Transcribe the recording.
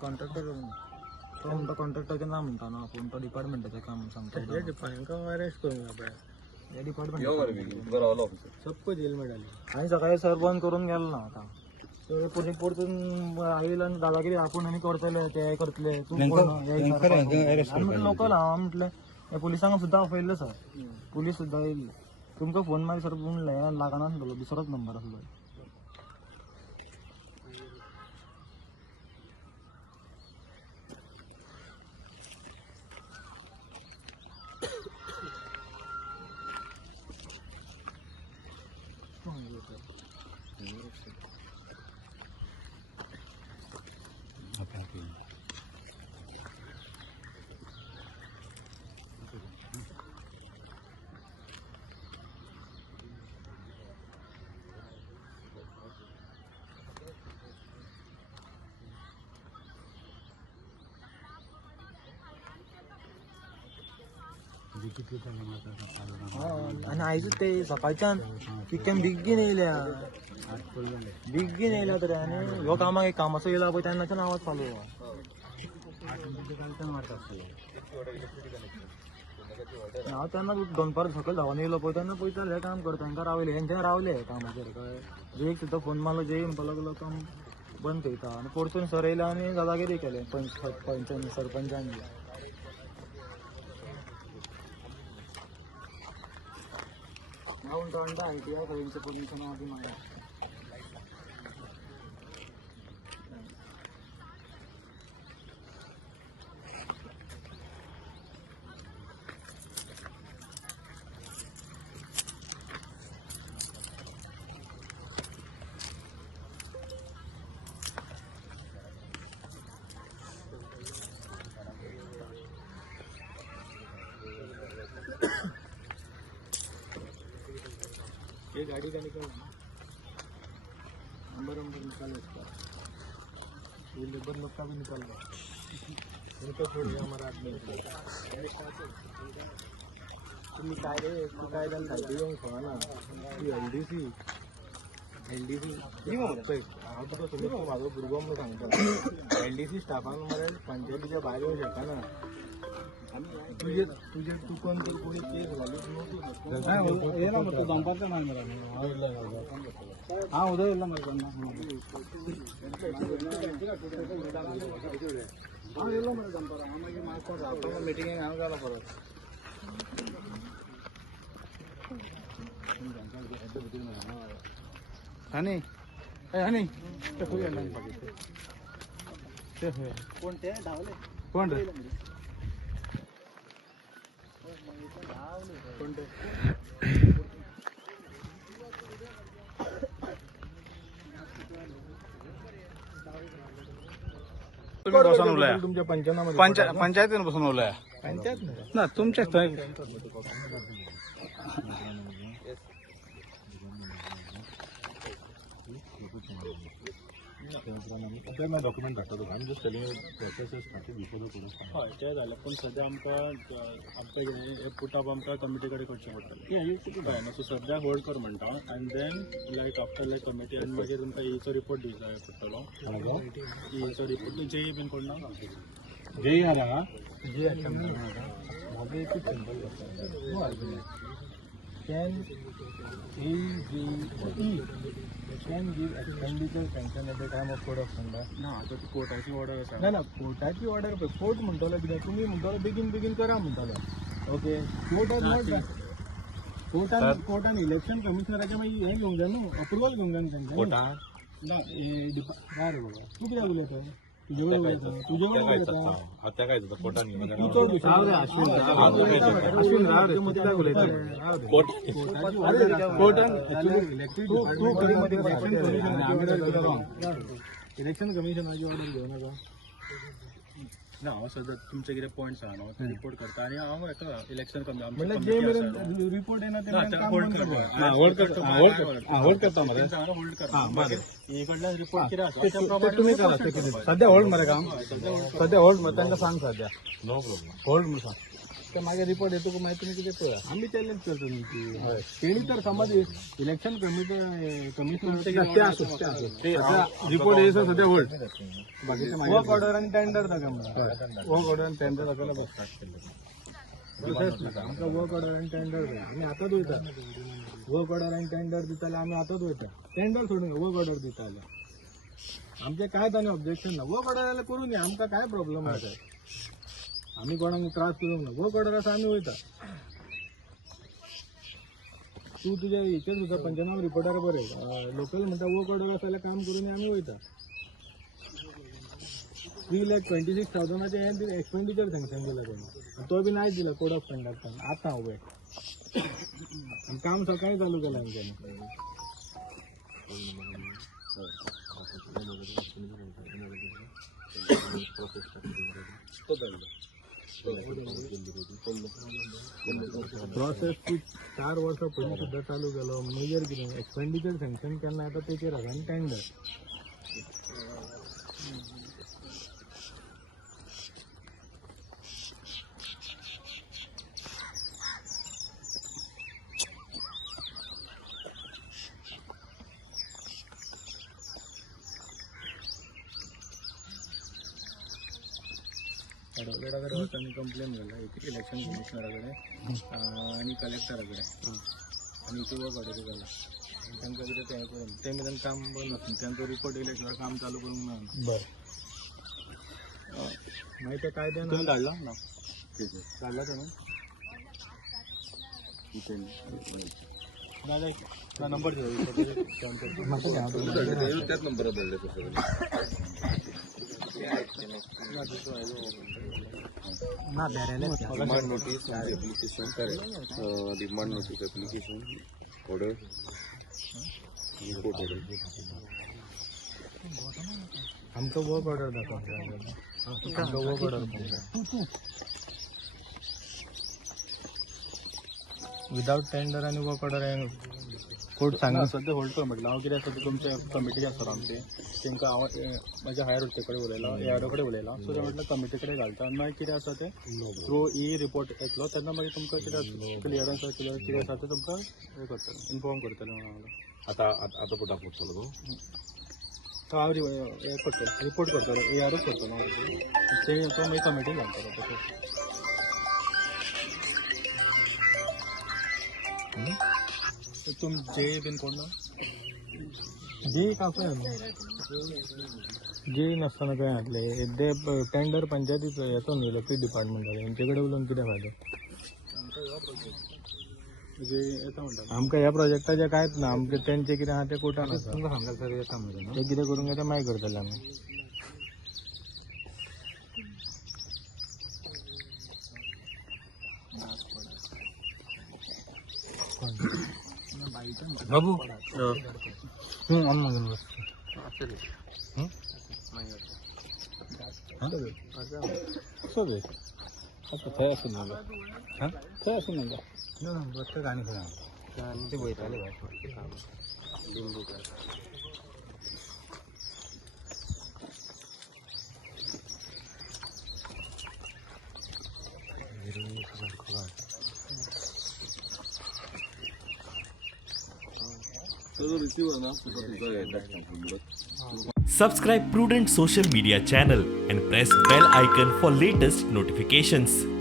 Contractor तो म्हणतो कॉन्ट्रॅक्टरचे नाव म्हणता ना आपण तो डिपार्टमेंटाचं काम सांगतो अरेस्ट करून या डिपार्टमेंट सबको जेल में डाली आणि सकाळी सर बंद करून गेलो ना आता तर पुणे परतून आईल आणि दादागिरी आपण आणि करतले ते करतले लोकल हा म्हटलं या पोलिसांना सुद्धा ऑफर सर पोलीस सुद्धा येईल तुमका फोन मारी सर म्हणलं लागणार दुसराच नंबर असलो आणि आयज ते सकाळच्यान कितक्यान बेगीन येयल्या तरी आणि ह्यो कामाक एक कामाचो येयला पळय तेन्नाच्यान आवाज चालू हांव तेन्ना दनपार सकयल धांवन येयलो पळय तेन्ना पळयताले हे काम करता हांकां रावले हेंच्यान रावले कामाचेर कळ्ळें जेक सुद्दां फोन मारलो जेई म्हणपाक लागलो काम बंद थयता आनी परतून सर येयले आनी दादागिरी केले सरपंचांनी परमिशन आधी मागा ये गाड़ी का निकल नंबर निकाल इसका ये लेबर लोग का भी निकाल दो उनको छोड़िए हमारा आदमी तुम्ही काय रे तू काय झालं खायची येऊन खा ना ती एलडीसी हांव तुका सगळो म्हाजो भुरगो म्हणून सांगता एलडीसी स्टाफांक मरे पंचायतीच्या भायर येवं शकता ना तुझे तू कोण तर कोणी केस घालीस नको दंपारचा माल मला हा उद्या येईल मला हा येलो मला दंपार हा मागीर मागता मिटिंगेक हांव गेलो परत हानी हानी कोण ते धावले कोण रे तुमच्या पंचायतीन बसून उलया पंचायत ना तुमच्या मैं डॉक्युमेंट धाडटा आमी just telling process before the police हय तें जालें पूण सद्या आमकां हें पुटअप आमकां कमिटी कडेन करचें पडटलें सो सद्या होल्ड कर म्हणटा एंड देन लायक आफ्टर लायक कमिटी आनी मागीर तुमकां ईचो रिपोर्ट दिवचो पडटलो ईचो रिपोर्ट जेई बीन कोण ना जेई हांगा जी म्हाका एकूच simple can give expenditure sanction at the time of code of conduct ना आता ती कोर्टाची ऑर्डर आसा ना कोर्टाची ऑर्डर पळय कोर्ट म्हणटलो कित्याक तुमी म्हणटलो बेगीन करा म्हणटलो ओके कोर्टान इलेक्शन कमिशनराचे मागीर हें घेवंक जाय न्हू अप्रुवल घेवंक जाय तांकां कोर्टान ना ना रे बाबा तू कित्याक उलयता तुजे कडेन उलयता आतां काय जाता कोर्टान घेवन अश्विन राव रे मदीं काय उलयता कोर्टान इलेक्शन कमिशनाची ऑर्डर घेवन नाका ना हांव सद्या तुमचे कितें पॉयंट्स आहा न्हू ते रिपोर्ट करता आनी हांव हेका इलेक्शन कमी म्हणल्यार जे मेरेन रिपोर्ट येना ते होल्ड करता होल्ड करता मरे होल्ड करता हे कडल्यान रिपोर्ट कितें आसा त्या ते प्रमाणे तुम्ही करा ते कितें सध्या होल्ड मरे काम सध्या होल्ड मरे तांकां सांग सध्या नो प्रॉब्लेम. होल्ड म्हणून सांग ते मागे रिपोर्ट येतो मागीर तुमी कितें करा आमी चॅलेंज करता न्ही तेणी तर समज इलेक्शन कमिशनर ते आसू रिपोर्ट येयसर सध्या होल्ड बाकीचे वर्क ऑर्डर आनी टेंडर ताका म्हणा वर्क ऑर्डर आनी टेंडर ताका बघ आमकां वर्क ऑर्डर आनी टेंडर जाय आमी आतांच वयता वर्क ऑर्डर आनी टेंडर दिता जाल्यार आमी आतांच वयता टेंडर सोडून वर्क ऑर्डर दिता जाल्यार आमचें कांय ताणें ऑब्जेक्शन ना वर्क ऑर्डर जाल्यार करून या आमकां कांय प्रॉब्लम ना आमी कोणाक त्रास करूंक ना वर्क ऑर्डर आसा आमी वयता तूं तुज्या हेचेर सुद्दां पंचनामा रिपोर्टार बरय लोकल म्हणटा वर्क ऑर्डर आसा जाल्यार काम करून आमी वयता 3,26,000 हे एक्सपेंडिचर सँक्शन केला तेणी तो बी नाही दिला कोड ऑफ कंडक्टान आतां उबे काम सकाळी चालू केलां आमच्यानी प्रोसेस 4 वर्सां पयलीं सुद्दां चालू केलो मेजर कितें एक्सपेंडिचर सँक्शन केन्ना येता तेचेर आसा आनी टेंडर एडवोकेटाकडे वचून कंप्लेन केला इलेक्शन कमिशनराकडे आणि कलेक्टराकडे आणि इथे वर्क ऑर्डर केला तांकां कितें तें करून ते मेरेन काम बंद आसून तांचो रिपोर्ट येयल्या शिवाय काम चालू करूंक ना बरें मागीर ते कायद्यान तुवें धाडला ना धाडला तेणें ना नंबर त्याच नंबरात धाडले ना demand notice application correct demand notice application order report order आमकां वर्क ऑर्डर दाखोवंक आमकां वर्क ऑर्डर विदाउट टेंडर आनी वर्क ऑर्डर कोर्ट सांगा सध्या होल्ड कर म्हटलं हांव कितें आसा ते तुमचे कमिटी आसा आमची तांकां हांव म्हाज्या हायर ऑथॉरिटी कडेन उलयला एआरओ कडेन उलयला सो ते म्हटलं कमिटी कडेन घालता आनी मागीर कितें आसा ते थ्रू रिपोर्ट येतलो तेन्ना मागीर तुमकां कितें क्लियरन्स कितें आसा ते तुमकां हें करतले इन्फॉर्म करतले म्हणून आता पोटा पोचलो तो हांव हें करतलो रिपोर्ट करतलो एआरओ करतलो ते तो मागीर कमिटी घालतलो तशें तुम जे बीन कोण ना जे कापय जे नासतना काय घातले ते टेंडर पंचायतीचो येतो न्ही इलेक्ट्रीक डिपार्टमेंटाचो हेंचे कडेन उलोवन कितें फायदो जे येता म्हणटा आमकां ह्या प्रोजेक्टाचें कांयच ना आमकां तेंचे कितें आहा तें कोर्टान आसा तुमकां सांगता सर येता म्हणजे ते कितें करूंक येता मागीर करतले आमी बाबू आम बस थंय आसूं नाका थंय आसूं नाका बस गाणी खंय ते वयताले लिंबू Subscribe Prudent social media channel and press bell icon for latest notifications.